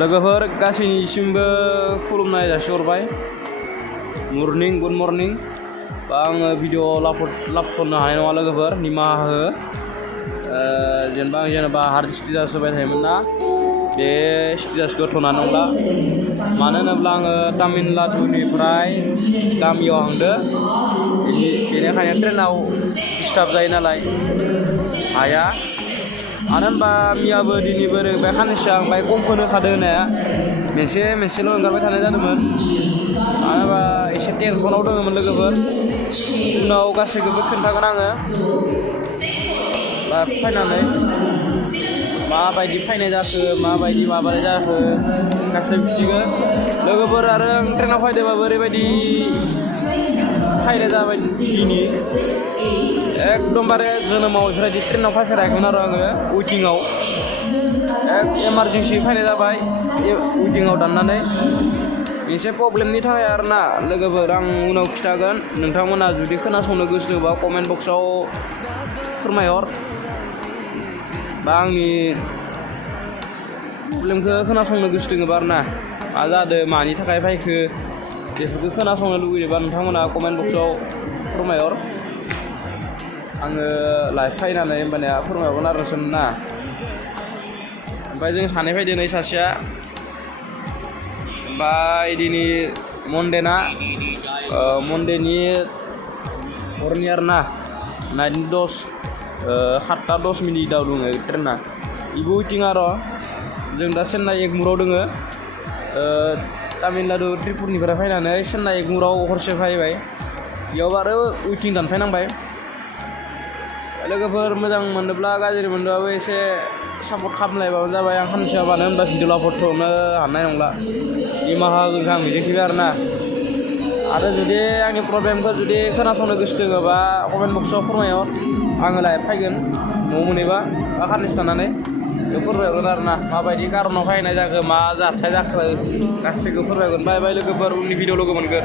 लोगोफोर गासैनिसिमबो खुलुमनाय जासिहरबाय मर्निं गुड मर्निं बा आङो भिडिअ लाबथ'नो हानाय नङा लोगोफोर निमाहा हो जेनेबा हार्ड स्टिजास होबाय थायोमोन ना बे स्टिजासखौ थ'ना नंला मानो होनोब्ला आङो तामिलनाडुनिफ्राय गामियाव थांदो बेनिखायनो ट्रेनाव डिस्टार्ब जायो नालाय हाया मानो होनबा मियाबो दिनैबो ओरैबाय खाननैसो आं बाय कमखौनो होखादो होनाया मोनसेल' ओंखारबाय थानाय जादोंमोन मानो होनबा एसे टेनसनाव दङमोन लोगोफोर उनाव गासैखौबो खोन्थागोन आङो बा फायनानै माबायदि फायनाय जाखो माबायदि माबानाय जाखो गासै बिथिङो लोगोफोर आरो आं ट्रेनाव फायदोंबाबो ओरैबायदि फायनाय जाबाय दिनै एकदमबारे जोनोमाव बेफोरबायदि ट्रेनाव फायफेराखैमोन आरो आङो वेटिङाव एमारजेन्सि फायनाय जाबाय वेटिङाव दाननानै मोनसे प्रब्लेमनि थाखाय आरोना लोगोफोर आं उनाव खिथागोन नोंथांमोना जुदि खोनासंनो गोसोबा कमेन्ट बक्सआव फोरमायहर बा आंनि प्रब्लेमखौ खोनासंनो गोसो दङबा आरोना मा जादों मानि थाखाय फायखो बेफोरखौ खोनासंनो लुगैयोबा नोंथांमोना कमेन्ट बक्सआव फोरमायहर आङो लाइभ फायनानै होमबानिया फोरमायहरगोन आरो ना ओमफ्राय जों सानै फैदो नै सासेया ओमफ्राय दिनै मन्डे ना मन्डेनि हरनि आरोना नाइटनि 7:10 दङ ट्रेना इबो वेटिं आरो जों दा चेन्नाइ एगमराव दोङो तामिलनाडु त्रिपुरनिफ्राय फैनानै चेन्नाइ एगमराव हरसे फैबाय बेयावबो आरो वेटिं दानफायनांबाय लोगोफोर मोजां मोनोब्ला गाज्रि मोनोब्लाबो एसे सापर्ट खालामलायबाबो जाबाय आं खाननैसो मानो होनबा भिडिअ लाबथ'नो हानाय नंला निमाहा होगोन आं मिजिंथिबाय आरोना आरो जुदि आंनि प्रब्लेमखौ जुदि खोनासंनो गोसो दङबा कमेन्ट बक्सआव फोरमायहर आङो लाइभ फैगोन न'आव मोनैबा बा खाननैसो थानानै बेयाव फोरमायहरगोन आरोना माबायदि कारनाव फैनाय जाखो मा जाथाय जाखो गासैखौबो फोरमायगोन बाय बाय लोगोफोर उननि भिडिअ लोगो मोनगोन